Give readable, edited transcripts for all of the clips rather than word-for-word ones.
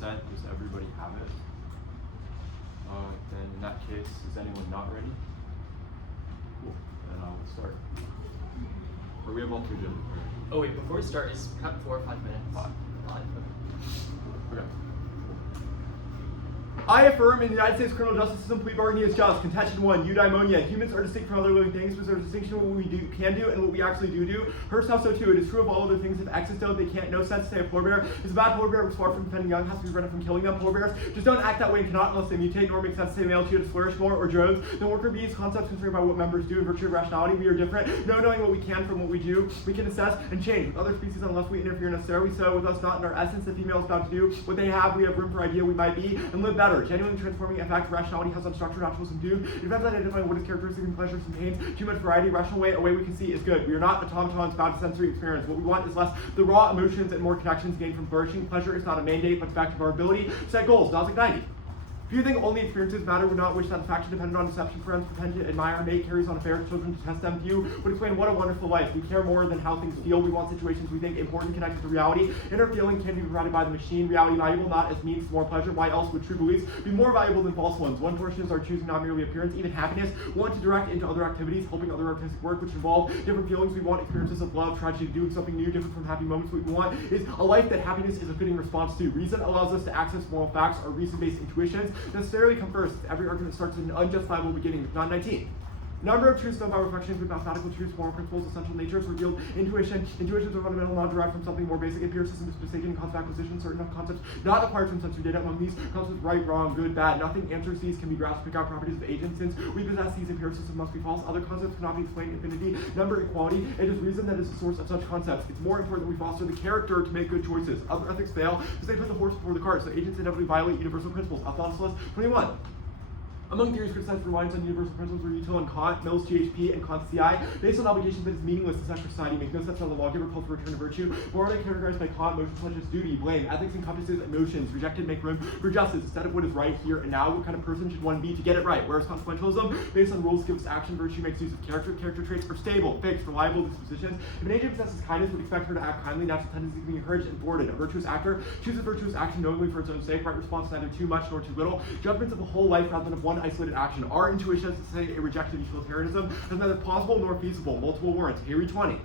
set. Does everybody have it? Then in that case, is anyone not ready? Cool. Then I'll start. Or we have all 2 to. Oh wait, before we start, is prep 4 or 5 minutes? 5. 5? Okay. I affirm in the United States criminal justice system, plea bargaining is just. Contention 1, Eudaimonia. Humans are distinct from other living things, but there's a distinction of what we can do and what we actually do. Her stuff so too. It is true of all other things. If X's don't, they can't. No sense to say a polar bear is a bad polar bear, was far from defending young, has to be prevented from killing them. Polar bears just don't act that way and cannot unless they mutate, nor make sense to say male to flourish more, or drones. The worker bees, concepts concerned by what members do in virtue of rationality. We are different. No knowing what we can from what we do. We can assess and change with other species unless we interfere necessarily. So with us not in our essence, the female is about to do what they have. We have room for idea we might be and live better. Genuinely transforming in fact, rationality has unstructured naturalism due. It depends on identifying what is characteristic and pleasures and pains. Too much variety, rational way, a way we can see is good. We are not automatons bound to sensory experience. What we want is less the raw emotions and more connections gained from flourishing. Pleasure is not a mandate, but a fact of our ability to set goals. Nozick 90. If you think only experiences matter, would not wish satisfaction dependent on deception, friends, pretend to admire, mate, carries on affairs, children to test them, view, would explain what a wonderful life. We care more than how things feel. We want situations we think important, connected to reality. Inner feeling can be provided by the machine. Reality valuable, not as means to more pleasure. Why else would true beliefs be more valuable than false ones? One portion is our choosing, not merely appearance. Even happiness, we want to direct into other activities, helping other artistic work, which involve different feelings. We want experiences of love, tragedy, doing something new, different from happy moments. What we want is a life that happiness is a fitting response to. Reason allows us to access moral facts. Our reason-based intuitions necessarily come first. Every argument starts with an unjustifiable beginning. Not 19. Number of truths known by reflections with mathematical truths, moral principles, essential natures, revealed intuition. Intuitions are fundamental, not derived from something more basic. Empiricism is mistaken concept acquisition, certain concepts not acquired from sensory data. Among these concepts, right, wrong, good, bad, nothing answers these can be grasped. Pick out properties of agents. Since we possess these, empiricism must be false. Other concepts cannot be explained. Infinity, number, equality. It is reason that is the source of such concepts. It's more important that we foster the character to make good choices. Other ethics fail because they put the horse before the cart. So agents inevitably violate universal principles. Octos 21. Among theories criticized for reliance on universal principles were Util and Kant, Mill's GHP, and Kant's CI, based on obligations that is meaningless to such society, make no sense on the lawgiver, called for return to virtue. Morally characterized by Kant, motions such as duty, blame, ethics encompasses emotions, rejected make room for justice, instead of what is right here and now. What kind of person should one be to get it right? Whereas consequentialism, based on rules, gives action, virtue makes use of character. Character traits are stable, fixed, reliable dispositions. If an agent possesses kindness, would expect her to act kindly, natural tendencies being encouraged and thwarted. A virtuous actor chooses virtuous action knowingly for its own sake. Right response, neither too much nor too little. Judgments of the whole life rather than of one isolated action. Our intuition is to say a rejected utilitarianism is neither plausible nor feasible. Multiple warrants. Harry 20.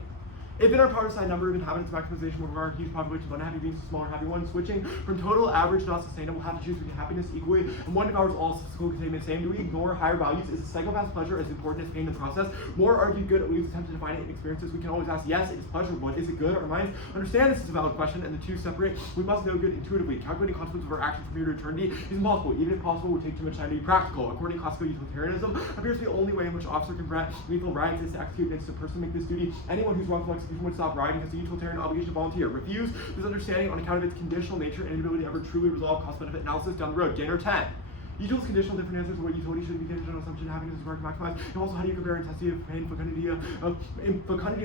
If in our power side number of inhabitants maximization will require huge populations of unhappy beings to smaller happy ones, switching from total average not sustainable, have to choose between happiness equally, and one devours all statistical containment same. Do we ignore higher values? Is the psychopath's pleasure as important as pain in the process? More argued good, at least attempt to define it in experiences. We can always ask, yes, it is pleasurable, but is it good? Our minds understand this is a valid question, and the two separate. We must know good intuitively. Calculating consequences of our actions from here to eternity is impossible. Even if possible, would take too much time to be practical. According to classical utilitarianism, appears to be the only way in which officer can grant lethal riots is to execute against a person make this duty. Anyone whose wrongful execution would stop rioting has a utilitarian obligation to volunteer. Refuse this understanding on account of its conditional nature and inability to ever truly resolve cost-benefit analysis down the road. Gainer 10. Util's conditional different answers of what utility should be conditional on assumption happiness is required to maximize. And also, how do you compare intensity of pain, fecundity of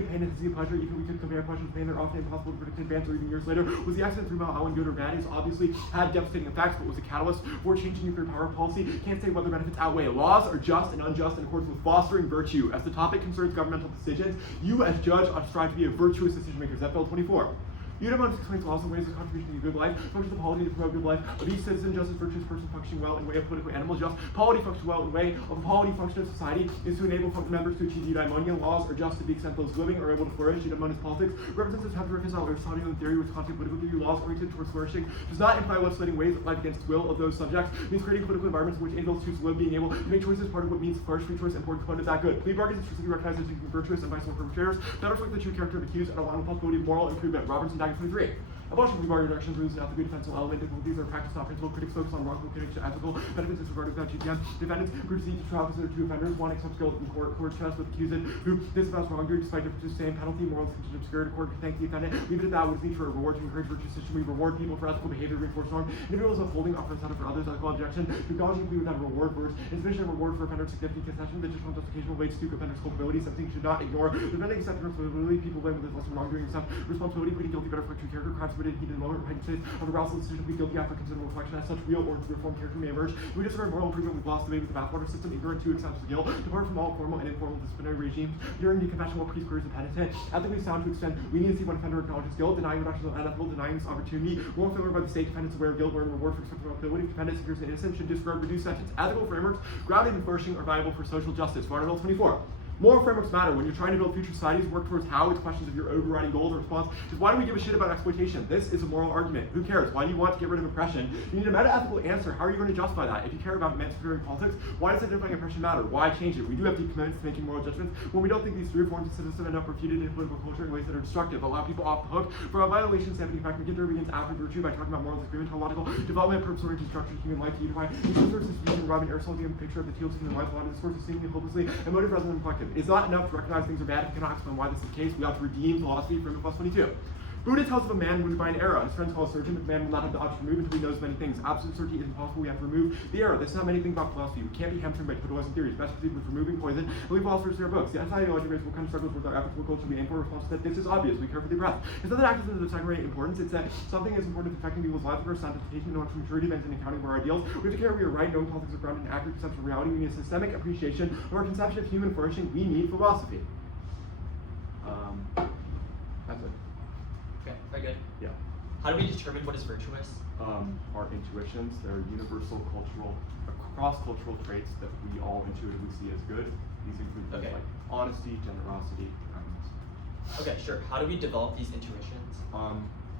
pain, intensity of pleasure? We could compare pleasure to pain. They're often impossible to predict in advance or even years later. Was the accident 3 Mile Island good or bad? It's obviously had devastating effects, but was a catalyst for changing nuclear power policy. Can't say whether benefits outweigh. Laws are just and unjust in accordance with fostering virtue. As the topic concerns governmental decisions, you as judge ought to strive to be a virtuous decision maker. Zephyl 24. Eudaimonia explains laws and ways of contribution to a good life, functions of polity to promote good life, of each citizen, just as virtuous person functioning well in way of political animals, just polity functions well in way of a polity function of society is to enable members to achieve eudaimonia. Laws are just to the extent those living are able to flourish. Eudaimonia's politics represents a temperamental Aristotelian theory which constitutes political theory. Laws oriented towards flourishing does not imply legislating ways of life against the will of those subjects. It means creating political environments in which individuals choose to live, being able to make choices part of what means flourish. Free choice, important component, that good. Plea bargains intrinsically recognized as being virtuous and vice versa perpetrators that reflect the true character of accused and allow the possibility of moral improvement. Robertson, Dagger 23. Abolishing plea bargain reductions rules not the good defensive element. Difficulties are practiced, not principle. Critics focus on wrongful, critics to ethical benefits disregarded without GPM. Defendants who proceed to trial consider two offenders. One accepts guilt in court. Court trusts with accused who disavows wrongdoing despite differences. Same penalty. Morals contingent obscured. Court can thank the defendant. Leave it at that. What is need for a reward to encourage virtuous system? We reward people for ethical behavior, reinforce norm. Individuals upholding offer incentive for others. Ethical objection. To acknowledging plea without a reward verse. Insufficient reward for offender significant concession. The additional justification relates to offender's culpability. Something should not ignore. Defending accepting responsibility. People blame with less wrongdoing accept responsibility. Pleading guilty better for true character. Crimes intoxicated, heated, and lower heightened states of arousal, decision to be guilty after considerable reflection. As such, real or reformed character may emerge. If we disregard moral improvement, we've lost the baby with the bathwater system, ignorant to accept the guilt, depart from all formal and informal disciplinary regimes. During the confession, what priest queries the penitent, ethically sound to extend leniency when offender acknowledges guilt, denying reduction of unethical, denying this opportunity, moral failure by the state, defendants aware of guilt, where reward for expected culpability, defendant secures the innocent, should disregard reduced sentence. Ethical frameworks, grounded in flourishing, are valuable for social justice. Article 24. Moral frameworks matter. When you're trying to build future societies, work towards how, it's questions of your overriding goal. The response is, why do we give a shit about exploitation? This is a moral argument. Who cares? Why do you want to get rid of oppression? You need a meta-ethical answer. How are you going to justify that? If you care about emancipatory politics, why does identifying oppression matter? Why change it? We do have deep commitments to making moral judgments. When we don't think these three forms of citizenship end up refuted in political culture in ways that are destructive, allow people off the hook for a violation, sanctity factor, get there begins after virtue by talking about moral disagreement, teleological development, purpose-oriented structure of human life to unify. The discourse is using Robin Aristotle the picture of the teals of human life. A lot of discourse is seemingly hopelessly emotive rather than reflective. It's not enough to recognize things are bad if we cannot explain why this is the case. We have to redeem philosophy from plus 22. Buddha tells of a man wounded by an arrow. His friends call a surgeon, but the man will not have the option to remove until he knows many things. Absolute certainty is impossible. We have to remove the arrow. This is not many things about philosophy. We can't be hamstrung by totalizing theories. Best proceed with removing poison and leave philosophers to their books. The ideology raises what kind of struggles with our ethical culture we aim for. Response to that this is obvious. We carefully breath. It's not that activism is of secondary importance. It's that something is important to affecting people's lives first, sanctification, no maturity, then in accounting for our ideals. We have to care we are right, knowing politics are grounded in accurate perception of reality. We need a systemic appreciation of our conception of human flourishing. We need philosophy. That's it. Okay, very good. Yeah. How do we determine what is virtuous? Our intuitions, they're universal cultural, cross-cultural traits that we all intuitively see as good. These include things like honesty, generosity, kindness. Okay, sure. How do we develop these intuitions?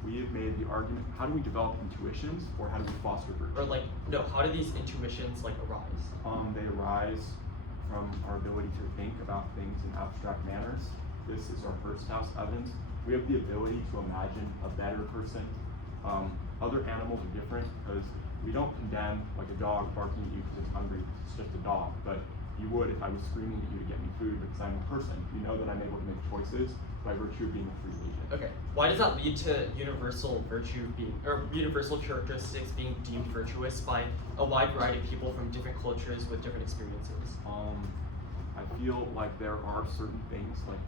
We have made the argument, how do we develop intuitions, or how do we foster virtue? Or like, no, how do these intuitions like arise? They arise from our ability to think about things in abstract manners. This is our first house evidence. We have the ability to imagine a better person. Other animals are different because we don't condemn like a dog barking at you because it's hungry. It's just a dog. But you would if I was screaming at you to get me food because I'm a person. You know that I'm able to make choices by virtue of being a free agent. Okay. Why does that lead to universal virtue being, or universal characteristics being deemed virtuous by a wide variety of people from different cultures with different experiences? I feel like there are certain things like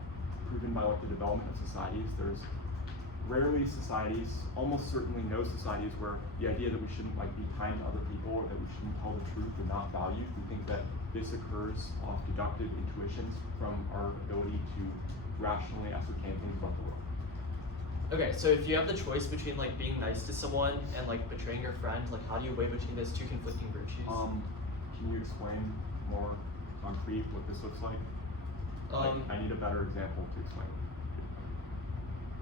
proven by like the development of societies. There's rarely societies, almost certainly no societies, where the idea that we shouldn't like be kind to other people or that we shouldn't tell the truth and not valued. We think that this occurs off deductive intuitions from our ability to rationally ascertain things about the world. Okay, so if you have the choice between like being nice to someone and like betraying your friend, like how do you weigh between those two conflicting virtues? Can you explain more concrete what this looks like? I need a better example to explain.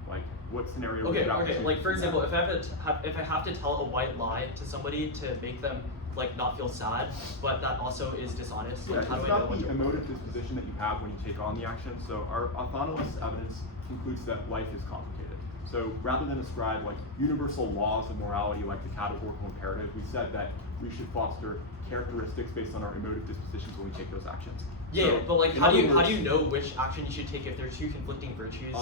Like, what scenario? Okay. Like for example, if I have to tell a white lie to somebody to make them like not feel sad, but that also is dishonest. Yeah, like, how it's do I know not what the to emotive disposition that you have when you take on the action. So our autonomous evidence concludes that life is complicated. So rather than ascribe like universal laws of morality like the categorical imperative, we said that we should foster characteristics based on our emotive dispositions when we take those actions. Yeah, So, but like in how do other words, you know which action you should take if there are two conflicting virtues?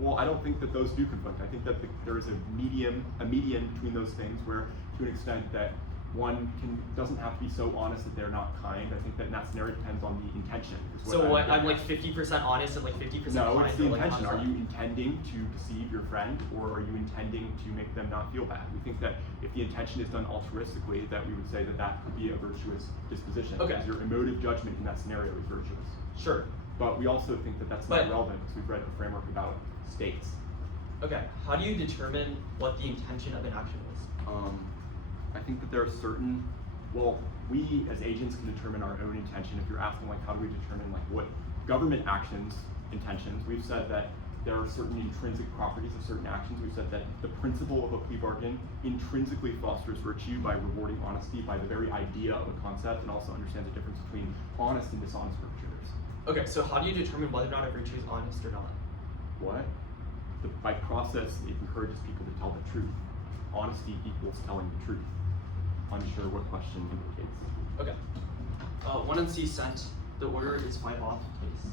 Well, I don't think that those do conflict. I think that there is a median between those things where, to an extent, that one doesn't have to be so honest that they're not kind. I think that in that scenario depends on the intention. So what? I'm like 50% honest and like 50% kind. No, it's the like, intention. Are you intending to deceive your friend, or are you intending to make them not feel bad? We think that if the intention is done altruistically, that we would say that that could be a virtuous disposition. Okay. Because your emotive judgment in that scenario is virtuous. Sure. But we also think that that's not relevant because we've read a framework about states. Okay. How do you determine what the intention of an action is? I think that there are certain, well, we as agents can determine our own intention. If you're asking like how do we determine like what government actions, intentions, we've said that there are certain intrinsic properties of certain actions. We've said that the principle of a plea bargain intrinsically fosters virtue by rewarding honesty by the very idea of a concept, and also understands the difference between honest and dishonest perpetrators. Okay, so how do you determine whether or not a virtue is honest or not? What? By process, it encourages people to tell the truth. Honesty equals telling the truth. Unsure what question indicates. Okay. 1 and C sent. The order is 5 off case.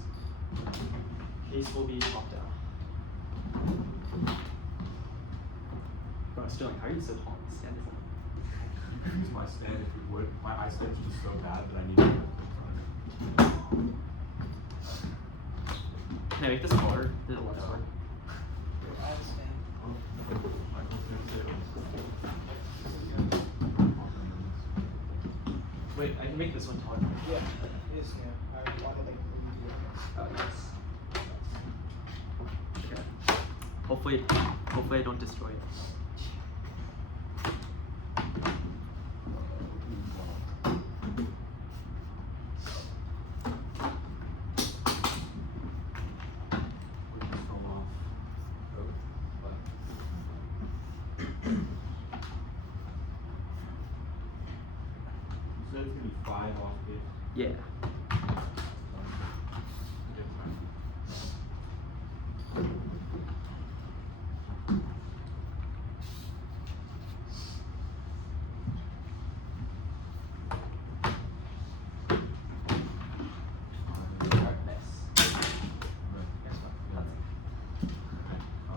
Case will be top down. Bro, Sterling, how are you so tall? Stand is You could use my stand if you would. My eye stand's just so bad that I need to. Can I make this smaller? The left one. I understand. Wait, I can make this one taller. Yeah, it is new. I wanted like Oh, yes. Okay. Hopefully I don't destroy it. So it's gonna be 5 off base. Yeah.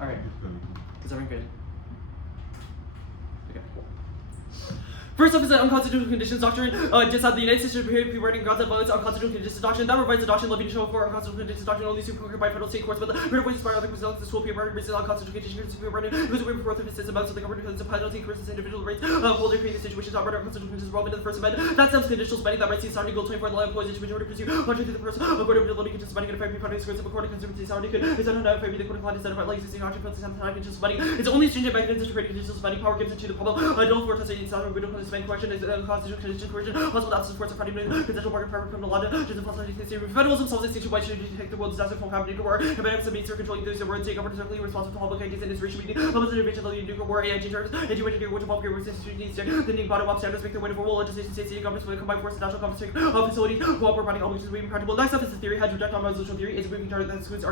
Alright. Is everyone good? Okay. First off is the unconstitutional conditions doctrine. Just that the United States should prohibit people writing grounds that violates unconstitutional conditions doctrine. That provides the doctrine levying to show for unconstitutional conditions doctrine only superconquered by federal state courts, but the written voices by other persons the school people writing based on unconstitutional conditions people writing who's aware before the system amounts of the government because the penalty versus individual rights hold creating situations not written unconstitutional conditions relevant to the First Amendment. That stems conditional spending that rights the sounding goal 24 the law employs each majority pursue contrary to the person according to the limiting conditions spending and affect people squares of according to conservative sounding could is not enough the court clause is about like existing doctrine plus time conditions spending. It's only stringent mechanisms to create conditional spending power gives it to the public. Don't for testing sound riddle spending question is constitutional condition coercion possible absence of force of fighting consensual bargain private criminal law just a possibility to federalism solves this issue by should detect the world disaster from happening nuclear war and by some means for controlling those words take government directly responsible for public ideas and its racial meeting public intervention of the nuclear war and terms and you went to which involve your resistance needs the new bottom up standards make their way to formal legislation states and governments will combine force and national compensation facilities while providing obligations to be impracticable. Next up is the theory Hedge reject on resolution theory is a moving target that includes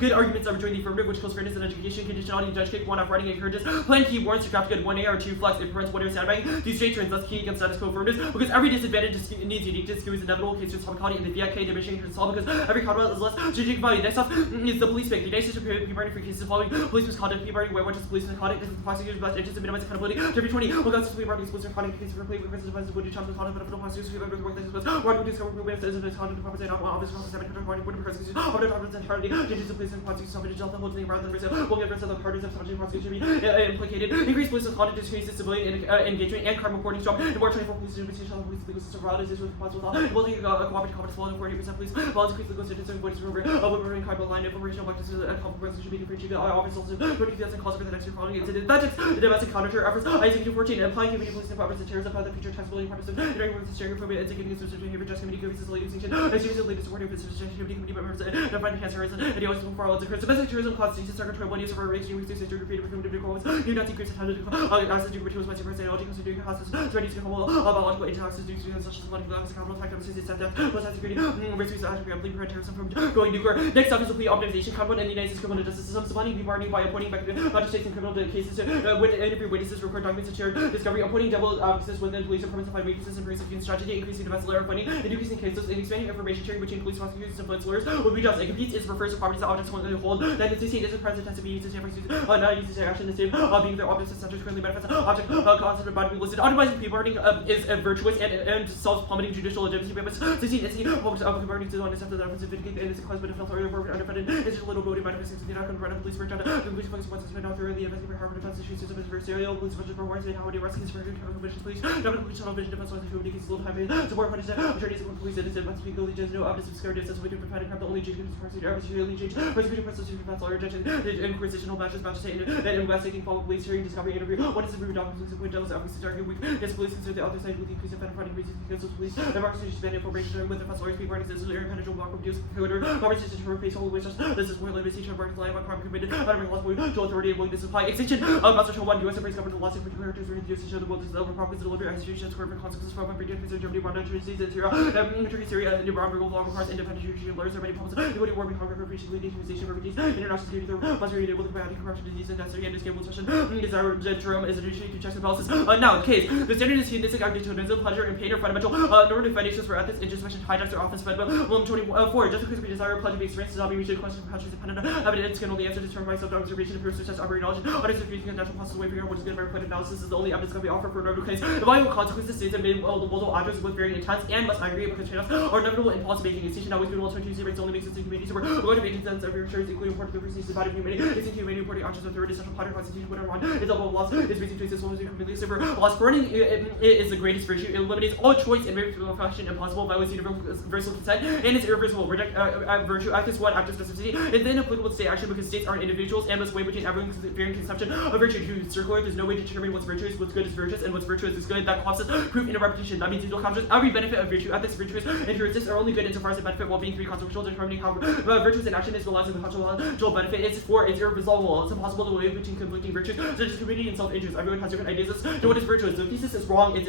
good arguments of joining the affirmative which kills fairness and education conditionality judge kick 1 off writing encourages plan key warrants to craft good 1A or 2 flex it prevents 1A sandbagging these straight turns thus key against status quo affirmatives because every disadvantage needs uniqueness is inevitable case to toxicology and the VIK diminishing to solve because every commonwealth is less strategic value. Next up is the police pick. The United States should prohibit people for cases following police misconduct, people where what is police misconduct is the prosecutor's best interest to minimize accountability. Every 20 will go to police parties police misconduct cases for play with president vice would do challenge misconduct but if no prosecutors who have worked this was one would discover who is misconduct departments and office process 7 would prosecution of the departments entirely changes of police and prosecution somebody jail the whole thing rather than Brazil will get rid of the parties of subject prosecution be implicated. Increased police misconduct decreases civilian engagement and crime reporting strong and more 24 police investigation of police legal system fraud is with possible law will take cooperative competence following 40% police laws increase legal standards and voices over women crime line information objectives and conflict should be free to office also 20,000 calls for the next year following incident that takes the domestic counter efforts ICQ 14 applying community police departments and terrorism the future tax building partisan interaction with the sharing from and taking into behavior just committee groups is leading distinction and series of leaders supporting this activity committee members and fighting cancer and ideas for all the domestic tourism constitutes secretary one use of raising with this interview between the calls you not secrets and how to access to materials by personality considering houses so any couple biological interactions due to such as political capital tax and set that plus security risks actually prevent terrorism from going nuclear. Next up is the plea optimization conduct in the United States criminal justice system. Somebody be bargaining by appointing magistrates in criminal cases when interview witnesses record documents and share discovery, appointing double officers within police departments to find weaknesses and prosecution strategy, increasing defense lawyer funding, and decreasing cases and expanding information sharing between police prosecutors and defense lawyers would be just. It competes is refers to properties that objects want to hold. Then the CC doesn't present tends to be used to stand for not used to action the same being their objects and subjects currently benefits object concept about to be listed. Automizing plea bargaining is virtuous and solves plummeting judicial legitimacy. But 16 is the public plea bargaining to unaccepted that offensive vindicate and is a cause but defense lawyer for undefended is a little voting manifesting to the not confront police work on the conclusion focus once spent out through the investigative Harvard defense issues system is serial police budget for warrants and how they arrest cases for conviction police double conditional vision defense lawyers who indicates little time support punishment attorneys and police and defense legal just no obvious obscurity as way to prevent crime the only change is prosecutor change prosecutor prosecution defense lawyer judge inquisitional matches and investigating follow police hearing discovery interview what is the root documents police appoint jealous obviously target weak yes police consider the other side with increase of fronting reasons because of police the market is spending information with defense lawyers people is a penetrable block of abuse coder conversation for face all which this is where limitation of burden life on crime committed uttering laws to authority and willingness to apply extinction of Master 1 U.S. Supreme Government lawsuit for characters where the U.S. of the world is over properties and deliberate executions for consequences from unpredicted in Germany, Rwanda, Tunisia, and Turkey, Syria, and Iran, removal of requires independent judicial lawyers are many problems, including war, hunger, reparation, dehumanization, refugees, international security, must be able to combat corruption, disease, and necessary and escapable session. Is our term is a judiciary to checks and balances. Now, in case, this Considering this hedonistic activism, pleasure, and pain are fundamental normative foundations for ethics, introspection hijacks are often spread. 24. Just because we desire pleasure be experienced does not mean we should question how she's dependent on evidence can only answer determined by self-observation, appears to test operating knowledge. Others are using a natural process way figure out what is good by point analysis is the only evidence that we offer for a normative case. The valuable consequences states that multiple actors with varying intents and must aggregate because trade-offs are inevitable in policy making. Extinction always good alternative rates only makes sense in communities where a large maintenance sense of your insurance, including important to the person's body of humanity. It's in humanity reporting actions of third essential part of constitution, whatever one is double loss is basic choices, so as you completely super loss. Burning is the greatest virtue. It eliminates all choice and irreversible function impossible, violates universal consent, and is irreversible. Reject virtue, act as one, act as specificity, and then applicable to state action because states aren't individuals and must weigh between everyone's varying conception of virtue. To circular, there's no way to determine what's virtuous, what's good is virtuous, and what's virtuous is good. That causes proof in a repetition. That means it will capture every benefit of virtue. Ethics, virtuous, and heuristics are only good insofar as they benefit while being three consequential, determining how virtuous in action is realizing the consequential benefit. It's irresolvable. It's impossible to weigh between conflicting virtues, such as community and self-interest. Everyone has different ideas as to what is virtuous. The thesis is wrong. It's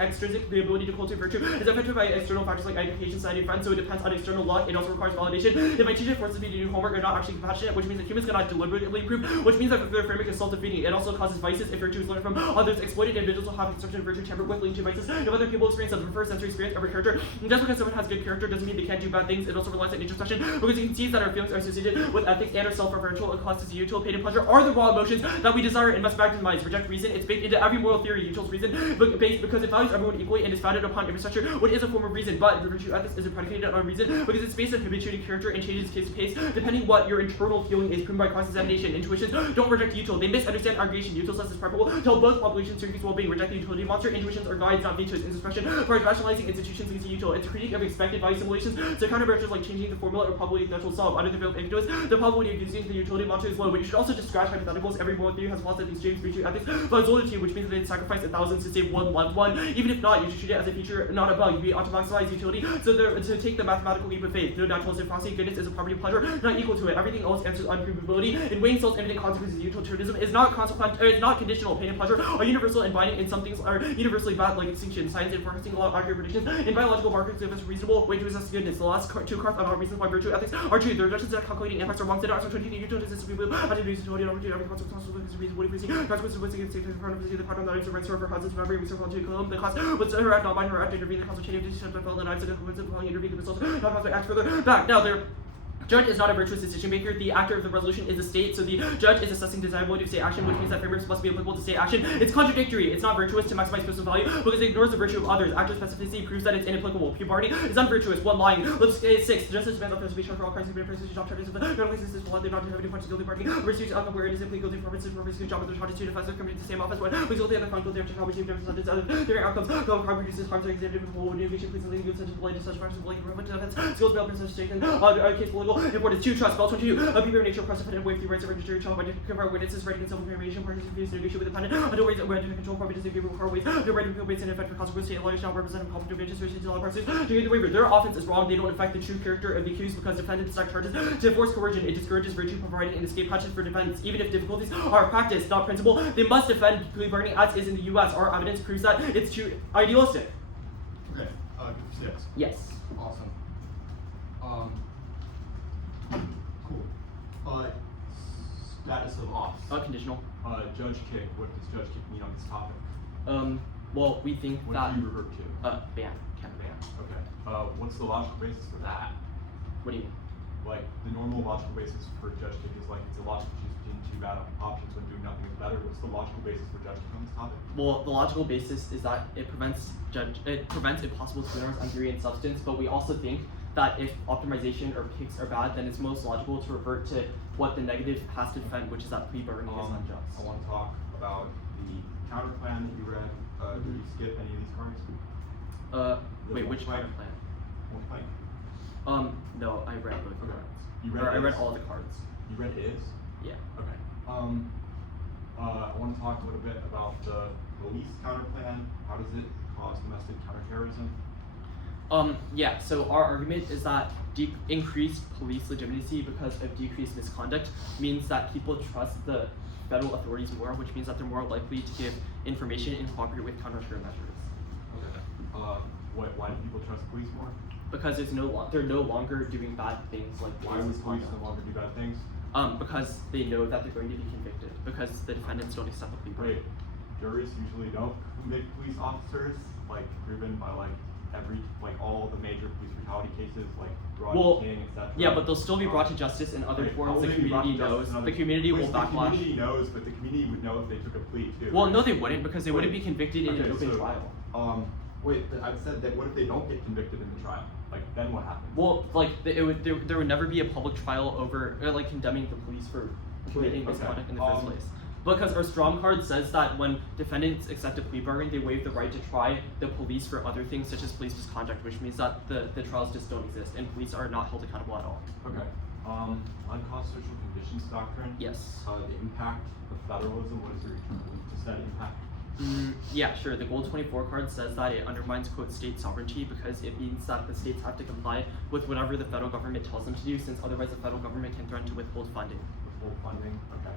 extrinsic. The ability to cultivate virtue is affected by external factors like education, society, friends, so it depends on external luck. It also requires validation. If my teacher forces me to do homework, are not actually compassionate, which means that humans cannot deliberately improve, which means that their framework is self-defeating. It also causes vices. If virtue is learned from others, exploited individuals will have construction of virtue tempered with leading to vices. If other people experience a preferred sensory experience over character, and just because someone has good character doesn't mean they can't do bad things. It also relies on introspection because you can see that our feelings are associated with ethics and our self-referential causes util, pain, and pleasure are the raw emotions that we desire and must maximize. Reject reason. It's baked into every moral theory. Util's reason based because it values everyone equally and is founded upon infrastructure, which is a form of reason. But the virtue ethics is predicated on reason because it's based on habituated character and changes case to case depending what your internal feeling is proven by cross-examination. Intuitions don't reject util. They misunderstand aggregation. Util says it's preferable to tell both populations to increase well-being. Reject the utility monster. Intuitions are guides, not vetoes. Introspection for rationalizing institutions against util. It's a critique of expected value simulations. So countermeasures like changing the formula or probability that will solve. Under the field of ignorance, the probability of using the utility monster is low. But you should also just scratch hypotheticals. Every moral theory has flaws that extremes virtue ethics but solidity, which means that they sacrifice thousands to save one loved one. Even if not, you should treat it as a feature, not a bug. You ought to maximize utility. So to take the mathematical leap of faith. No naturalistic prophecy. Goodness is a property of pleasure, not equal to it. Everything else answers unprovability. In weighing Sol's evident consequences, utilitarianism is not conditional. Pain and pleasure are universal and binding, and some things are universally bad, like extinction. Science and forecasting allow accurate predictions. In biological markets, if it's a reasonable way to assess goodness. The last two cards about reasons why virtue ethics are true. Their judgments that calculating impacts are wrong. They are actually trying to utility to people how to do utility and opportunity. Every consequence is reasonable. Consequences of against the front of the pattern that is the right sort for houses to memory. We circle to Cologne. The class was her act, not by her act, intervene. The consequence change decision to fill the knives and the consequence intervene. The results not cause act further back. Now they're judge is not a virtuous decision maker. The actor of the resolution is the state, so the judge is assessing desirability of state action, which means that frameworks must be applicable to state action. It's contradictory. It's not virtuous to maximize personal value because it ignores the virtue of others. Actor specificity proves that it's inapplicable. Pure party is unvirtuous. One lying. Let's say 6. Justice demands preservation for all crimes committed for job charges. No cases is blood. They're not to have any points guilty party. Receives outcome where it is simply guilty for good job with the charges to defense of committing the same offense. When please guilty of the crime guilty of how we achieve different sentences. Their outcomes. No crime produces harms that exhibited with full indication. Please leave good sentence related to such factors like relevant defense. Skills bail percentage taken. Case political importance. 2 trust. Spell 22. People of nature cross dependent wave through rights of registry child by confirm witnesses writing in civil information parties refuse to negotiate with the defendant until ways where to control property disagree with car ways. The right of appeal based in effect for consequence state lawyers shall represent conflict of interest to all parties. To get the waiver, their offense is wrong. They don't affect the true character of the accused because defendants stack charges to enforce coercion. It discourages virtue providing an escape hatches for defendants. Even if difficulties are practiced, not principle, they must defend plea bargaining as is in the U.S. Our evidence proves that it's too idealistic. Okay, 6. Yes. Awesome. Cool. Status of off. Conditional. Judge kick. What does judge kick mean on this topic? Well, we think What that do you revert to? ban. Ban. Okay. What's the logical basis for that? What do you mean? Like the normal logical basis for judge kick is like it's illogical to choose between 2 bad options when doing nothing is better. What's the logical basis for judge kick on this topic? Well, the logical basis is that it prevents impossible twin-errors on theory and substance, but we also think that if optimization or kicks are bad, then it's most logical to revert to what the negative has to defend, which is that plea bargaining is unjust. I want to talk about the counterplan that you read. Did you skip any of these cards? Wait, which plank? counterplan? One plank. No, I read both the Okay. cards. You read I read is? all the cards. You read is? Yeah. Okay. I want to talk a little bit about the police counterplan. How does it cause domestic counterterrorism? Yeah, so our argument is that increased police legitimacy because of decreased misconduct means that people trust the federal authorities more, which means that they're more likely to give information and cooperate with counterterror measures. Okay. Why do people trust police more? Because they're no longer doing bad things like Why would police no longer do bad things? Because they know that they're going to be convicted because the defendants don't accept the plea bargain. Wait, juries usually don't convict police officers, like proven by like all the major police brutality cases, like Well, King, etc. yeah, but they'll still be brought to justice in other Right, forms. The probably be brought to community justice knows. in other- The community will Wait, so backlash. The community knows, but the community would know if they took a plea too. Well, right? no, they wouldn't, because they wouldn't be Wait, convicted in an okay, open so, trial. I've said that. What if they don't get convicted in the trial? Like, then what happens? Well, like there would never be a public trial over like condemning the police for committing misconduct in the first place. Because our strong card says that when defendants accept a plea bargain, they waive the right to try the police for other things such as police misconduct, which means that the trials just don't exist and police are not held accountable at all. Okay. Unconstitutional conditions doctrine. Yes. The impact of federalism. What is that impact? Yeah, sure. The Gold 24 card says that it undermines, quote, state sovereignty because it means that the states have to comply with whatever the federal government tells them to do, since otherwise the federal government can threaten to withhold funding. Withhold funding. Okay.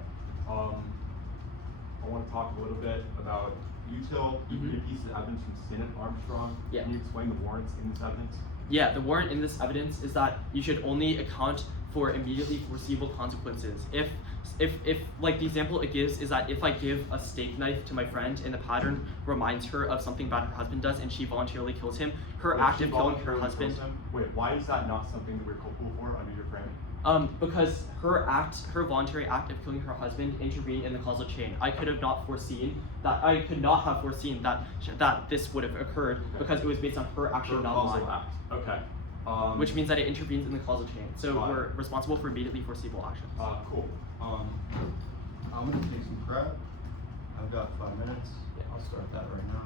I want to talk a little bit about util. You read a piece of evidence from Senate Armstrong. Yeah. Can you explain the warrants in this evidence? Yeah, the warrant in this evidence is that you should only account for immediately foreseeable consequences. If like the example it gives is that if I give a steak knife to my friend and the pattern reminds her of something bad her husband does and she voluntarily kills him, her act of killing her husband. Wait, why is that not something that we're culpable for under your framing? Because her voluntary act of killing her husband intervened in the causal chain. I could not have foreseen that this would have occurred because it was based on her action, not mine. Act. Okay. Which means that it intervenes in the causal chain. So we're responsible for immediately foreseeable actions. Cool. I'm gonna take some prep. I've got 5 minutes. Yeah. I'll start that right now.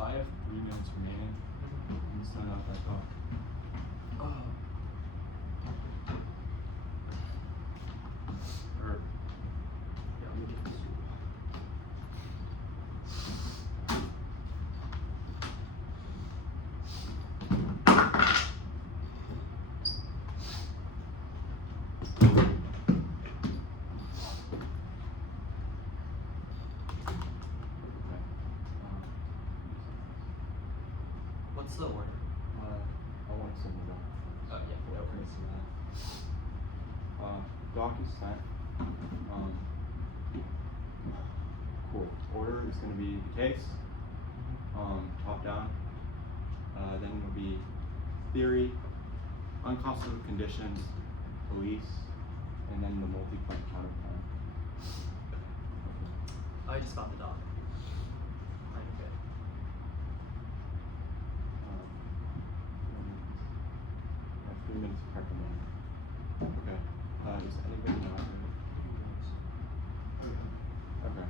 I have 3 minutes remaining. I'm just starting off that talk. Yeah, let me get this. What's the order? I want to send the doc. Yeah. Okay, so that. Doc is sent. Cool. Order is going to be the case, top down. Then it'll be theory, unconstitutional conditions, police, and then the multi-point counterplan. I just got the doc. Okay. I have 3 minutes to prep them. Okay. Is anybody not ready? Okay.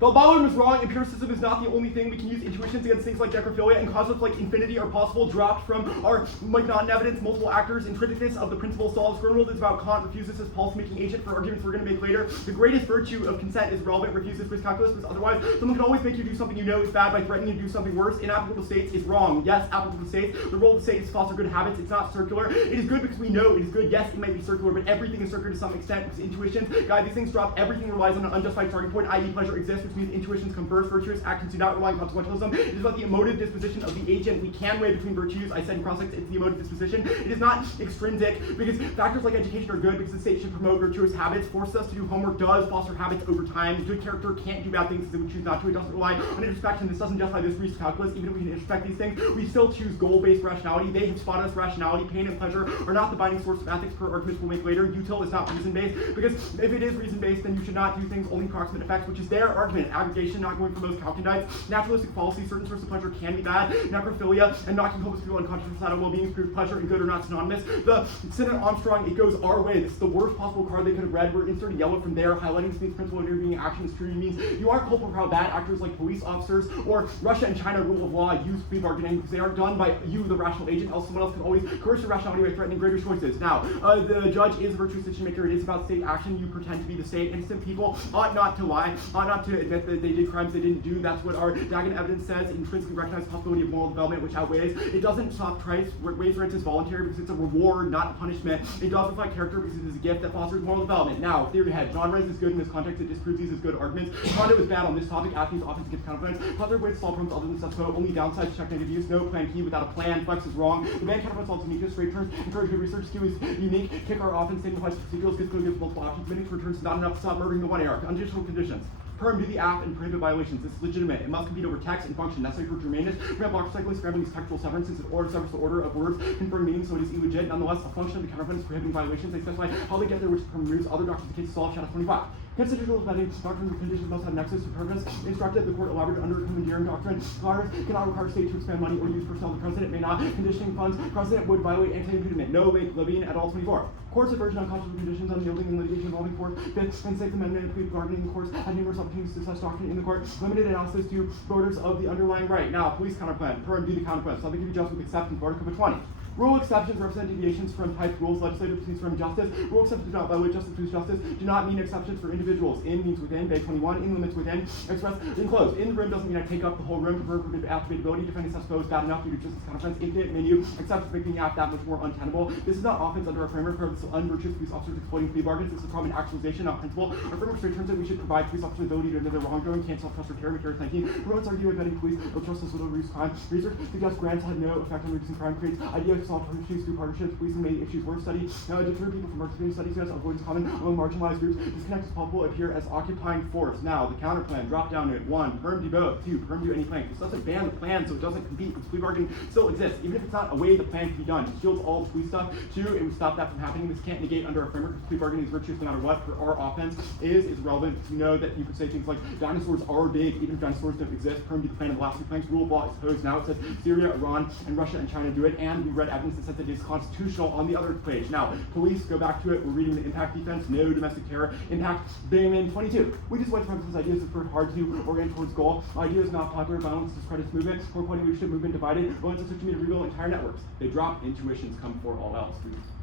The Loyola is wrong. Empiricism is not the only thing. We can use intuitions against things like necrophilia, and concepts like infinity are possible, dropped from our McNaughton evidence. Multiple actors, intrinsicness of the principle solves. Grimwald is about Kant, refuses as policy-making agent for arguments we're going to make later. The greatest virtue of consent is relevant, refuses with calculus, because otherwise someone can always make you do something you know is bad by threatening you to do something worse. Inapplicable to states is wrong. Yes, applicable to states. The role of the state is to foster good habits. It's not circular. It is good because we know it is good. Yes, it might be circular, but everything is circular to some extent because intuitions guide these things. Drop everything relies on an unjustified starting point, i.e. pleasure exists, which means intuitions come first. Virtuous actions do not rely on consequentialism. It is about the emotive disposition of the agent. We can weigh between virtues. I said in cross-sex, it's the emotive disposition. It is not extrinsic because factors like education are good because the state should promote virtuous habits, forces us to do homework, does foster habits over time. Good character can't do bad things because it would choose not to. It doesn't rely on introspection. This doesn't justify this reach calculus. Even if we can introspect these things, we still choose goal-based rationality. They have spotted us rationality. Pain and pleasure are not the binding source of ethics per arguments we'll make later. Util is not reason-based because if it is reason-based, then you should not do things only proximate effects, which is their argument. Aggregation, not going for most calcunites. Naturalistic fallacy, certain sources of pleasure can be bad. Necrophilia and knocking hopeless people unconscious societal well-being proves pleasure and good are not synonymous. The Synod Armstrong, it goes our way. This is the worst possible card they could have read. We're inserting yellow from there, highlighting this means principle of intervening action is true. It means you aren't culpable for how bad actors like police officers or Russia and China rule of law use plea bargaining because they aren't done by you, the rational agent, else someone else can always coerce your rationality by threatening greater choices. Now, the judge is a virtuous decision maker. It is about state action. You pretend to be the state. Innocent people ought not to lie, ought not to admit that they did crimes they didn't do. That's what our Dagon evidence says. Intrinsically recognized possibility of moral development, which outweighs. It doesn't stop Christ. Ways rights is voluntary because it's a reward, not a punishment. It does reflect character because it is a gift that fosters moral development. Now, theory Hedge. Vontrez is good in this context. It disproves these as good arguments. Condo is bad on this topic. Athens offense against counterplans. Other ways to solve problems other than status quo. Only downside to check negative use. No plan key without a plan. Flex is wrong. The band counterplans solves uniqueness. Straight turns. Encourage good research. Skew is unique. Kick our offense. Signifies procedurals. Gets clear. Gives multiple options. Minutes returns not enough to stop murdering the one error. Conditional conditions. Perm do the app and prohibit violations. This is legitimate. It must compete over text and function necessary for germaneness. Prevent block cycling, scrambling these textual severances in order to sever the order of words, conferring meaning so it is illegit. Nonetheless, a function of the counterplan is prohibiting violations. They specify how they get there, which perm removes other doctrines the case to solve. Shadow 25. Constitutional vetting, doctrines of conditions must have nexus to purpose. Instructed, the court elaborated under a commandeering doctrine. Congress cannot require state to expend money or use personnel. The president may not. Conditioning funds. President would violate anti-impediment. No link. Levine et al. 24. Courts aversion unconscionable conditions, unyielding and litigation involving force. Fifth and Sixth Amendment and plea bargaining. The courts had numerous opportunities to such doctrine in the court. Limited analysis to voters of the underlying right. Now, police counterplan. Per and do the counterplan. Something can be just with exceptions. Article 20. Rule exceptions represent deviations from type rules. Legislative proceeds from justice. Rule exceptions do not violate justice proves justice. Do not mean exceptions for individuals. In means within. Day 21. In limits within. Express. Enclosed. In the room doesn't mean I take up the whole room. For activatability. Defending such suppose bad enough due to justice counterplans. Infinite menu. Exceptions making the act that much more untenable. This is not offense under our framework for unvirtuous police officers exploiting plea bargains. This is a problem in actualization, not principle. Our framework straight turns out we should provide police officers the ability to admit their wrongdoing. Can't self-trust or terror. Material 19. Promotes argue vetting police. No trust us will reduce crime. Research suggests grants had no effect on reducing crime. Creates idea of solve issues through partnerships. Policing made issues worse. Study. Deter people from participating. Study suggests avoidance common among marginalized groups. Disconnect is palpable. Appear as occupying force. Now, the counterplan. Drop down note. 1. Perm do both. 2. Perm do any plan. This doesn't ban the plan, so it doesn't compete because plea bargaining still exists. Even if it's not a way the plan can be done. It shields all the police stuff. 2. It would stop that from happening. This can't negate under our framework because plea bargaining is virtuous no matter what. For our offense is relevant because we know that you could say things like dinosaurs are big, even if dinosaurs don't exist. Perm do the plan of the last 2 planks. Rule of law is posed. Now it says Syria, Iran, and Russia and China do it, and we read evidence that says that it is constitutional on the other page. Now, police, go back to it. We're reading the impact defense. No domestic terror. Impact. Bayman 22. We just went from these ideas that hard to orient towards goal. Ideas not popular. Violence discredits movement. Poor quality leadership movement divided. Violence is such a mean to rebuild entire networks. They drop. Intuitions come before all else.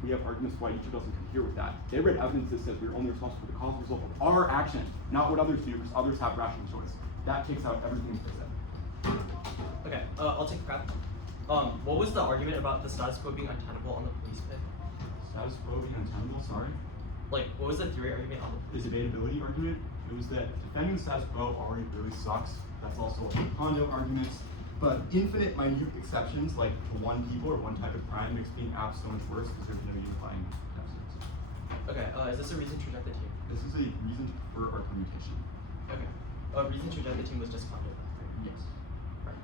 We have arguments why each of us doesn't compare with that. They read evidence that says we're only responsible for the causal result of our action, not what others do, because others have rational choice. That takes out everything they said. Okay, I'll take a crack. What was the argument about the status quo being untenable on the police pit? Status quo being untenable, sorry. Like, what was the theory argument on the His debatability argument, it was that defending the status quo already really sucks. That's also a Condo argument. But infinite minute exceptions, like to one people or one type of crime, makes being app so much worse because there's no unifying evidence. Okay, is this a reason to reject the team? This is a reason to prefer our permutation. Okay. A reason to reject the team was just Condo. Yes. Right.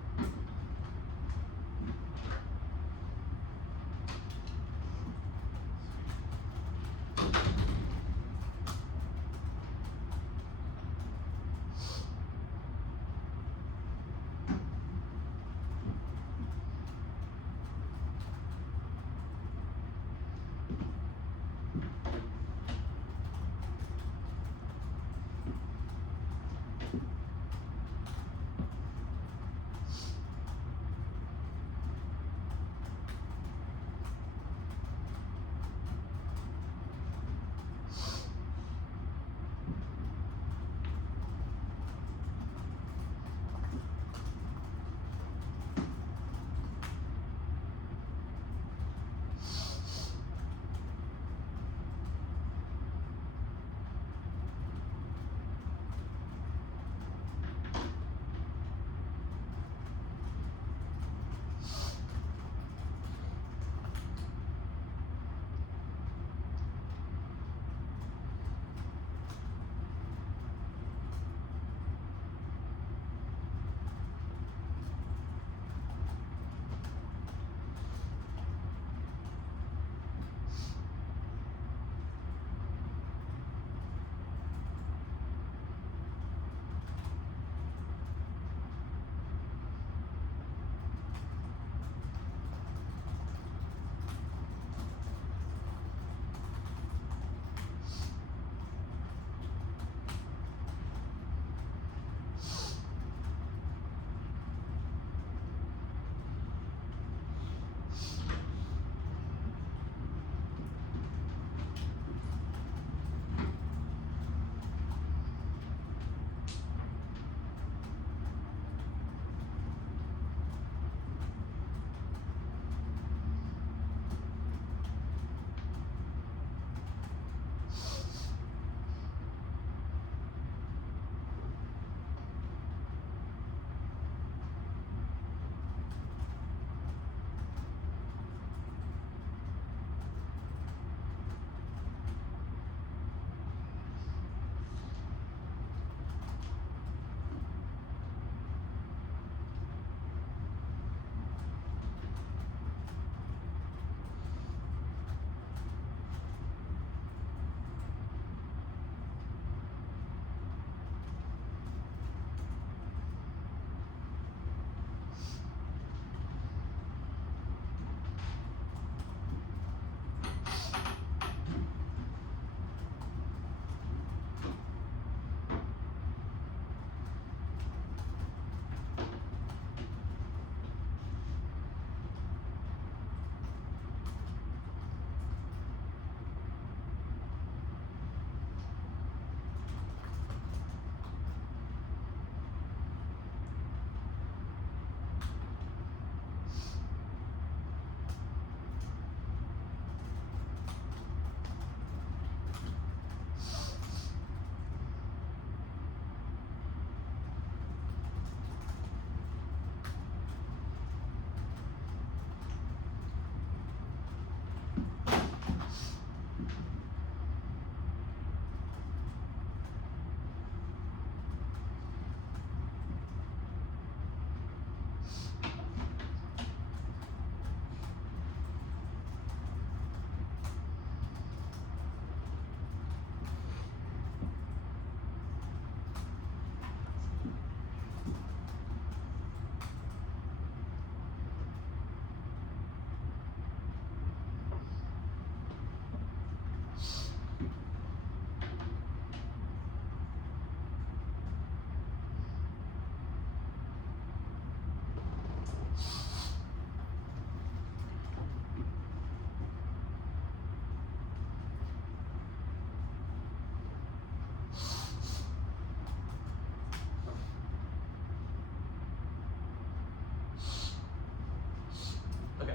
Okay.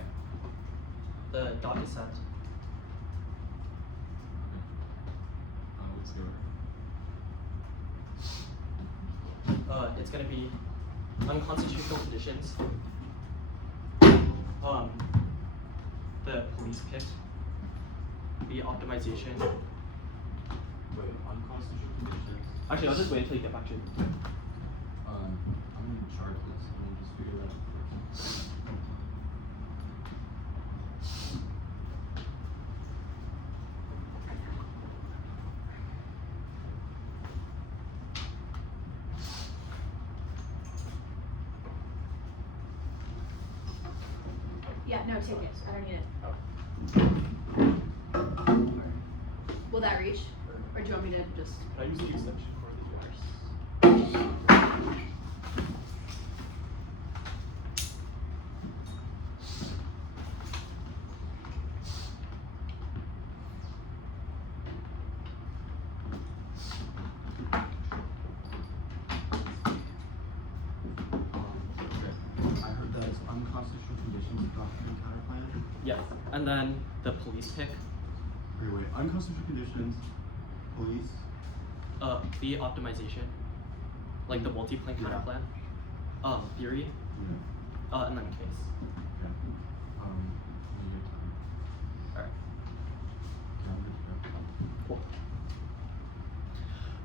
The doc is sent. What's the order? It's gonna be unconstitutional conditions. The police pick. The optimization. Wait, unconstitutional conditions. Actually, I'll just wait until you get back to it. I'm in charge of this. Let me just figure that out first. Yeah, no, take it. I don't need it. Oh. Will that reach? Or do you want me to just? Can I use the extension for the I heard that it's unconstitutional conditions adopted in Counterplan. Yeah, and then the police pick. Wait, unconstitutional conditions, police. The optimization, like the multi-plan Yeah. counterplan. Theory, Yeah. and then case. Okay. When you get time. Alright. Okay, I'm good to go. Cool.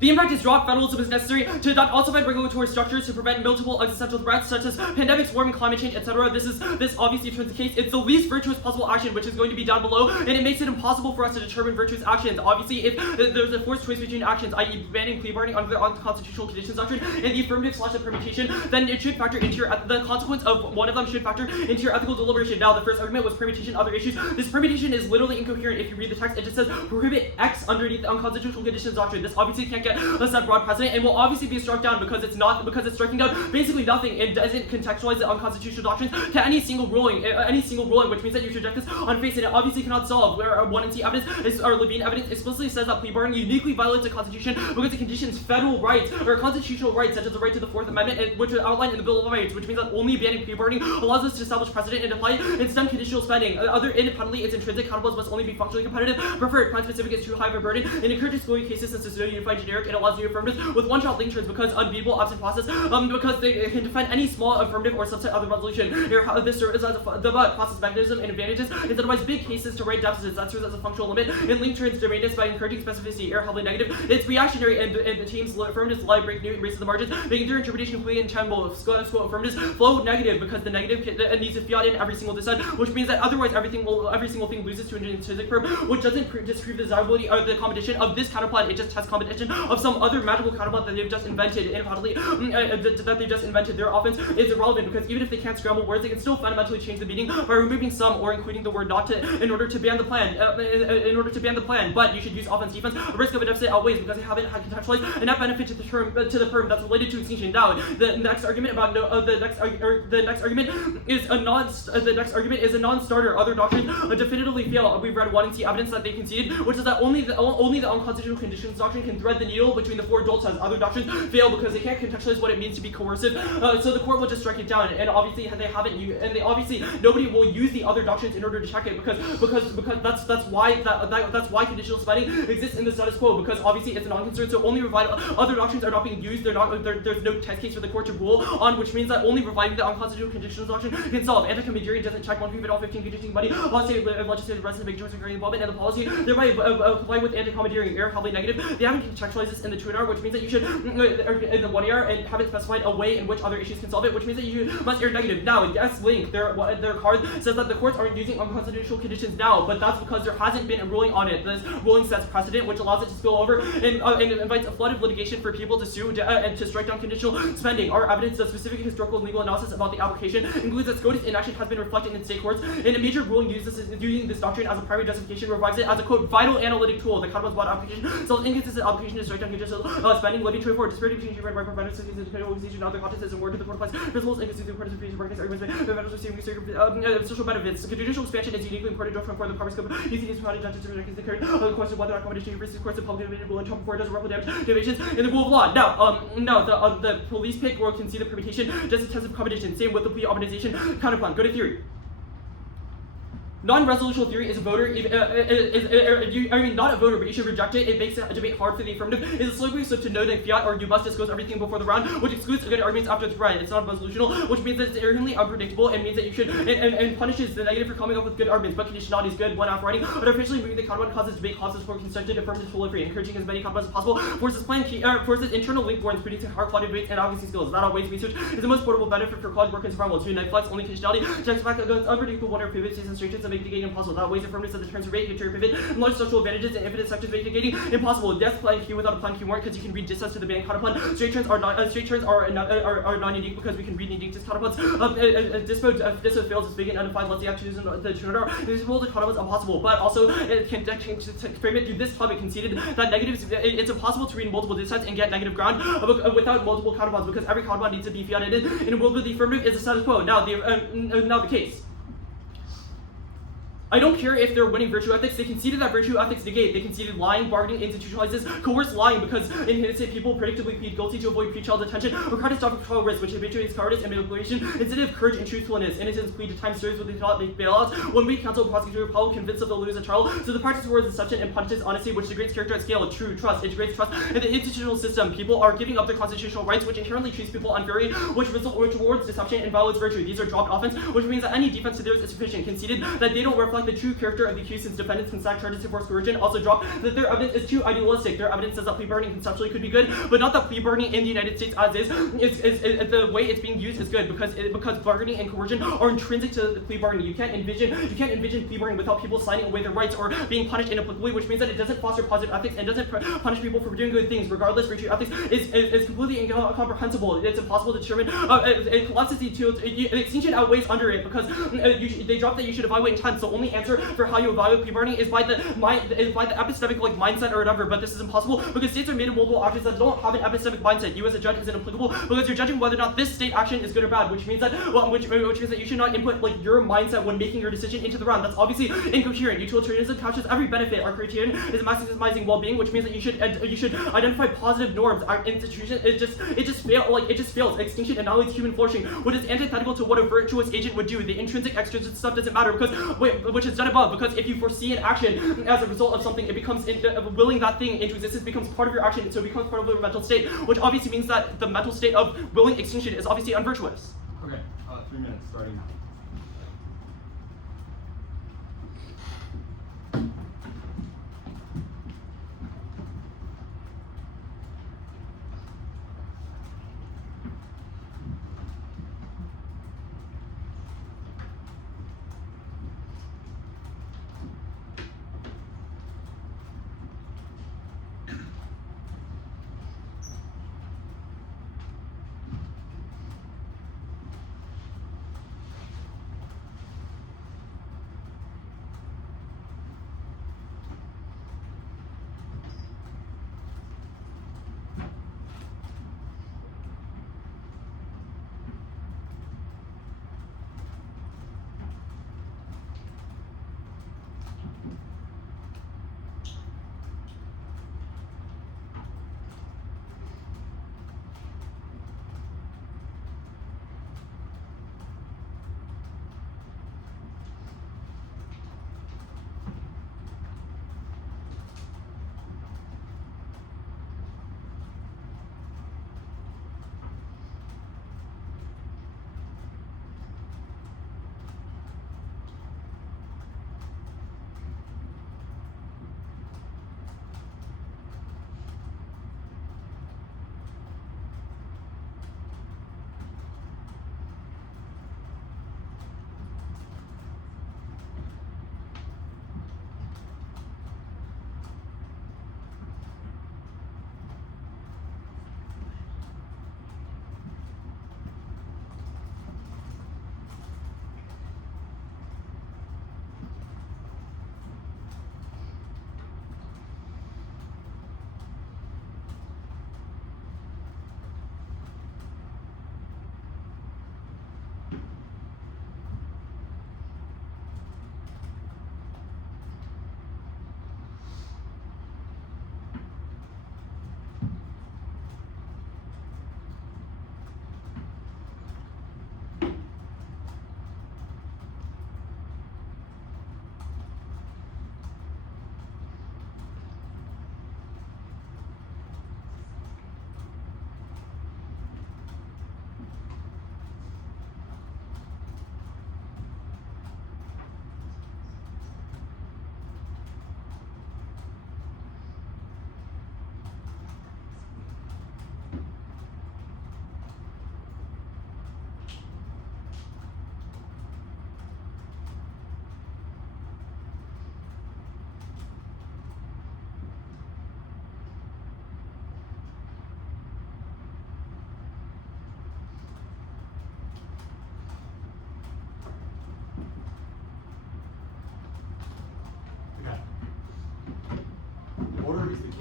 The impact is dropped. Federalism is necessary to adopt ossified regulatory structures to prevent multiple existential threats such as pandemics, warming, climate change, etc. This obviously turns the case. It's the least virtuous possible action, which is going to be down below, and it makes it impossible for us to determine virtuous actions. Obviously, if there's a forced choice between actions, i.e. banning plea bargaining under the unconstitutional conditions doctrine and the affirmative / the permutation, then it should factor into the consequence of one of them should factor into your ethical deliberation. Now, the first argument was permutation, other issues. This permutation is literally incoherent. If you read the text, it just says prohibit X underneath the unconstitutional conditions doctrine. This obviously can't get a set broad precedent and will obviously be struck down because it's striking down basically nothing and doesn't contextualize the unconstitutional doctrines to any single ruling, which means that you should reject this on face, and it obviously cannot solve where 1 and C evidence or Levine evidence explicitly says that plea bargaining uniquely violates the Constitution because it conditions federal rights or constitutional rights such as the right to the Fourth Amendment, which is outlined in the Bill of Rights, which means that only banning plea bargaining allows us to establish precedent and apply and stem conditional spending. Other independently, its intrinsic counterparts must only be functionally competitive. Preferred, crime-specific is too high of a burden and encourages excluding cases since there's no unified generic and allows new affirmatives with one-shot link terms because unbeatable absent process because they can defend any small affirmative or subset of the resolution. Here, this serves as the process mechanism and advantages incentivizes big cases to write deficits. That serves as a functional limit and link turns domainist by encouraging specificity. Error heavily negative. It's reactionary and the team's affirmatives lie break new and races the margins, making their interpretation completely untenable. Affirmatives flow negative because the negative needs to fiat in every single dissent, which means that otherwise every single thing loses to an intrinsic firm, which doesn't disprove the desirability of the competition of this counterplan. It just tests competition of some other magical counterplan that they've just invented, inadvertently, that they just invented. Their offense is irrelevant because even if they can't scramble words, they can still fundamentally change the meaning by removing some or including the word not to in order to ban the plan. But you should use offense defense. A risk of a deficit outweighs because they haven't had contextualized a net benefit to the term that's related to extinction. Now, the next argument about the next argument is a non-starter. Other doctrines definitively fail. We've read 1 and C evidence that they conceded, which is that only the unconstitutional conditions doctrine can thread the needle between the four deltas. Other doctrines fail because they can't contextualize what it means to be coercive. So the court will just strike it down, and obviously nobody will use the other doctrines in order to check it because that's why conditional spending exists in the status quo, because obviously it's a non-concern. So only other doctrines are not being used. There's no test case for the court to rule on, which means that only reviving the unconstitutional conditions doctrine can solve. Anti-commandeering doesn't check one proof at all 15 conditioning money. Legislative residents make choice regarding involvement and the policy thereby comply with anti-commandeering. Error heavily negative. They haven't contextualized this in the 2 hour, which means that you should in the 1 year and haven't specified a way in which other issues can solve it, which means that you must err negative. Now, yes, Link, their card says that the courts aren't using unconstitutional conditions now, but that's because there hasn't been a ruling on it. This ruling sets precedent, which allows it to spill over and it invites a flood of litigation for people to sue and to strike down conditional spending. Our evidence of specific historical and legal analysis about the application includes that SCOTUS inaction has been reflected in state courts, and a major ruling using this doctrine as a primary justification revives it as a quote vital analytic tool. The Commonwealth application sells inconsistent application strike down conditions, spending, living, trade for, disparity between human right providers, organization, other contexts, and word to the court applies, principles, inconsistent participation, arguments, rebuttals receiving social benefits. Judicial expansion is uniquely important to inform the power scope. UCD and judges to recognize the current question of whether accommodation universities, courts, and public will in trouble before it does irreparable damage, deviations in the rule of law. Now, the police pick or concede the permutation, just a test of accommodation. Same with the plea optimization counterplan. Go to theory. Non-resolutional theory is a voter, not a voter, but you should reject it. It makes a debate hard for the affirmative. It's a slippery slope to know that fiat or you must disclose everything before the round, which excludes good arguments after the right. It's not resolutional, which means that it's inherently unpredictable and means that you should, and punishes the negative for coming up with good arguments, but conditionality is good, one after writing. But officially moving the counterplan causes debate, causes for constructed affirmative proliferate, encouraging as many counterplans as possible, forces internal link boards, producing higher quality debates and advocacy skills. That outweighs research is the most portable benefit for quality work and survival. To flex only conditionality, checks back against unpredictable wonder pivots and restrictions that make the game impossible. That ways affirmatives of the terms rate, material pivot, and large structural advantages and infinite sectors make the gating impossible. Death plan Q without a plan Q more because you can read distance to the band counterplan. Straight turns are non-unique because we can read unique counterplans. Dispo fails is big and undefined. Let's see actions in the tuner. These are the counterplans impossible, but also it can frame it through this topic conceded that negatives. It's impossible to read multiple dissets and get negative ground without multiple counterplans because every counterplan needs to be fiated in a world where the affirmative is the status quo. Now the case. I don't care if they're winning virtue ethics. They conceded that virtue ethics negate. They conceded lying, bargaining, institutionalizes, coerced lying because innocent people predictably plead guilty to avoid pre-trial detention, or catastrophic trial risk, which habituates cowardice and manipulation instead of courage and truthfulness. Innocents plead to time serves with the thought make bailouts. One week, counsel, prosecutor, Powell convinced that they'll lose a trial. So the practice towards deception and punishes honesty, which degrades character at scale. True trust integrates trust in the institutional system. People are giving up their constitutional rights, which inherently treats people unfairly, which rewards deception and violates virtue. These are dropped offense, which means that any defense to theirs is sufficient. Conceded that they don't reflect the true character of the accused since defendants can stack charges to force coercion. Also dropped that their evidence is too idealistic. Their evidence says that plea bargaining conceptually could be good, but not that plea bargaining in the United States as is the way it's being used is good because bargaining and coercion are intrinsic to the plea bargaining. You can't envision plea bargaining without people signing away their rights or being punished inapplicably, which means that it doesn't foster positive ethics and doesn't punish people for doing good things. Regardless, virtue ethics is completely incomprehensible. It's impossible to determine. It collapses the extinction outweighs under it because they drop that you should evaluate intent. So only answer for how you evaluate plea bargaining is by the epistemic mindset or whatever. But this is impossible because states are made of multiple actions that don't have an epistemic mindset. You as a judge is inapplicable because you're judging whether or not this state action is good or bad, which means that you should not input your mindset when making your decision into the round. That's obviously incoherent. Utilitarianism couches every benefit. Our criterion is maximizing well-being, which means that you should identify positive norms. Our institution it just fails. Extinction annihilates human flourishing, which is antithetical to what a virtuous agent would do. The intrinsic extrinsic stuff doesn't matter which is done above, because if you foresee an action as a result of something, it becomes willing that thing into existence becomes part of your action, so it becomes part of your mental state, which obviously means that the mental state of willing extinction is obviously unvirtuous. Okay, 3 minutes starting now.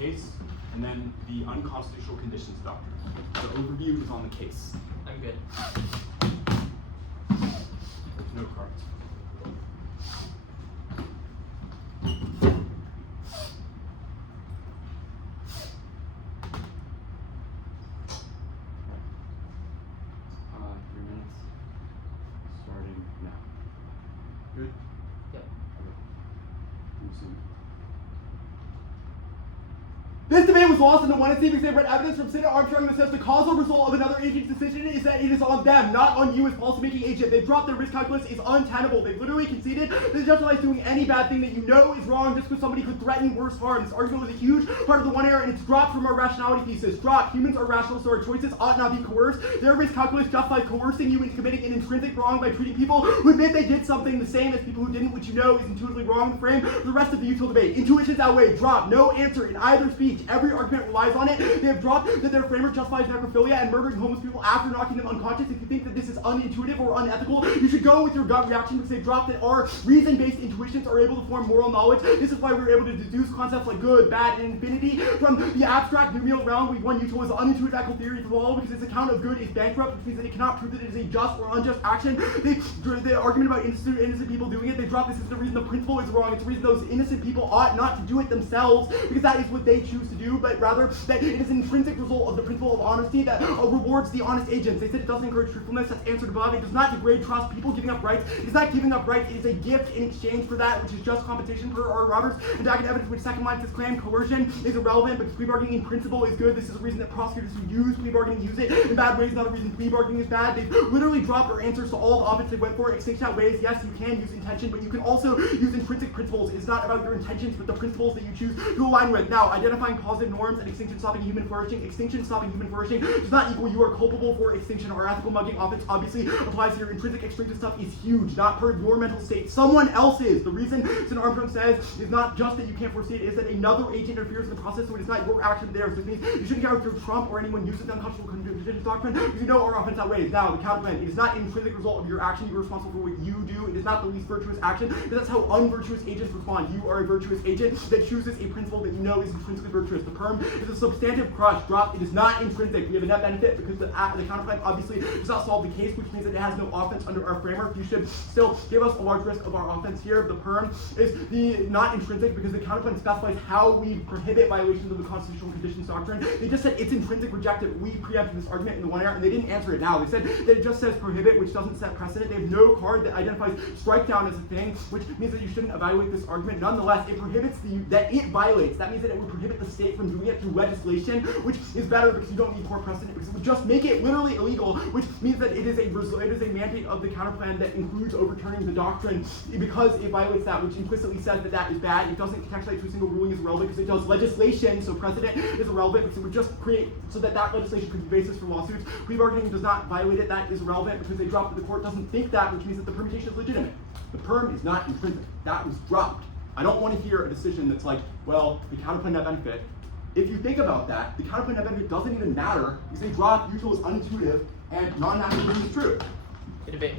case, and then the unconstitutional conditions doctrine. The overview is on the case. I'm good. There's no cards. Starting now. Good? Yep. This debate was lost in the one and because they read evidence from Senator Armstrong that says the causal result of another agent's decision is that it is on them, not on you as policymaking agent. They've dropped their risk calculus is untenable. They've literally conceded that they justifies doing any bad thing that you know is wrong just because somebody could threaten worse harm. This argument was a huge part of the one error, and it's dropped from our rationality thesis. Dropped. Humans are rational, so our choices ought not be coerced. Their risk calculus justifies coercing you into committing an intrinsic wrong by treating people who admit they did something the same as people who didn't, which you know is intuitively wrong. The frame for the rest of the util debate. Intuitions outweigh. Drop. No answer in either speech. Every argument relies on it. They have dropped that their framer justifies necrophilia and murdering homeless people after knocking them unconscious. If you think that this is unintuitive or unethical, you should go with your gut reaction because they've dropped that our reason-based intuitions are able to form moral knowledge. This is why we're able to deduce concepts like good, bad, and infinity from the abstract numeral realm. We've won util as the unintuitive ethical theory from all because its account of good is bankrupt, which means that it cannot prove that it is a just or unjust action. The argument about innocent people doing it, they drop this is the reason the principle is wrong. It's the reason those innocent people ought not to do it themselves because that is what they choose to do, but rather that it is an intrinsic result of the principle of honesty that rewards the honest agents. They said it doesn't encourage truthfulness. That's answered above. It does not degrade trust. People giving up rights is not giving up rights. It is a gift in exchange for that, which is just compensation for our robbers. And document evidence which second line this claim coercion is irrelevant, but plea bargaining in principle is good. This is a reason that prosecutors who use plea bargaining use it in bad ways, not a reason plea bargaining is bad. They've literally dropped our answers to all the offense they went for. Extinction outweighs. Yes, you can use intention, but you can also use intrinsic principles. It's not about your intentions, but the principles that you choose to align with. Now, identifying positive norms and extinction stopping human flourishing. Extinction stopping human flourishing does not equal you are culpable for extinction. Our ethical mugging offense obviously applies here. Intrinsic extrinsic stuff is huge, not per your mental state, someone else's. The reason Senator Armstrong says is not just that you can't foresee it, is that another agent interferes in the process, so it is not your action there. So it means you shouldn't care if Trump or anyone uses the unconscionable conditions doctrine, because you know our offense outweighs. Now, the counterplan, it is not an intrinsic result of your action. You are responsible for what you do. It is not the least virtuous action, because that's how unvirtuous agents respond. You are a virtuous agent that chooses a principle that you know is intrinsically virtuous. The perm is a substantive crush. Drop. It is not intrinsic. We have a net benefit because the counterplan obviously does not solve the case, which means that it has no offense under our framework. You should still give us a large risk of our offense here. The perm is the not intrinsic because the counterplan specifies how we prohibit violations of the constitutional conditions doctrine. They just said it's intrinsic, rejected. We preempted this argument in the one error, and they didn't answer it now. They said that it just says prohibit, which doesn't set precedent. They have no card that identifies strike down as a thing, which means that you shouldn't evaluate this argument. Nonetheless, it prohibits that it violates. That means that it would prohibit the state from doing it through legislation, which is better because you don't need court precedent, because it would just make it literally illegal, which means that it is a mandate of the counterplan that includes overturning the doctrine because it violates that, which implicitly says that that is bad. It doesn't contextualize to a single ruling is irrelevant because it does legislation, so precedent is irrelevant because it would just create so that legislation could be basis for lawsuits. Plea bargaining does not violate it. That is irrelevant because they dropped it. The court doesn't think that, which means that the permutation is legitimate. The perm is not intrinsic. That was dropped. I don't want to hear a decision that's like, well, the counterplan net benefit. If you think about that, the counterplan net benefit doesn't even matter because they drop util is unintuitive and non-natural is true. Good debate.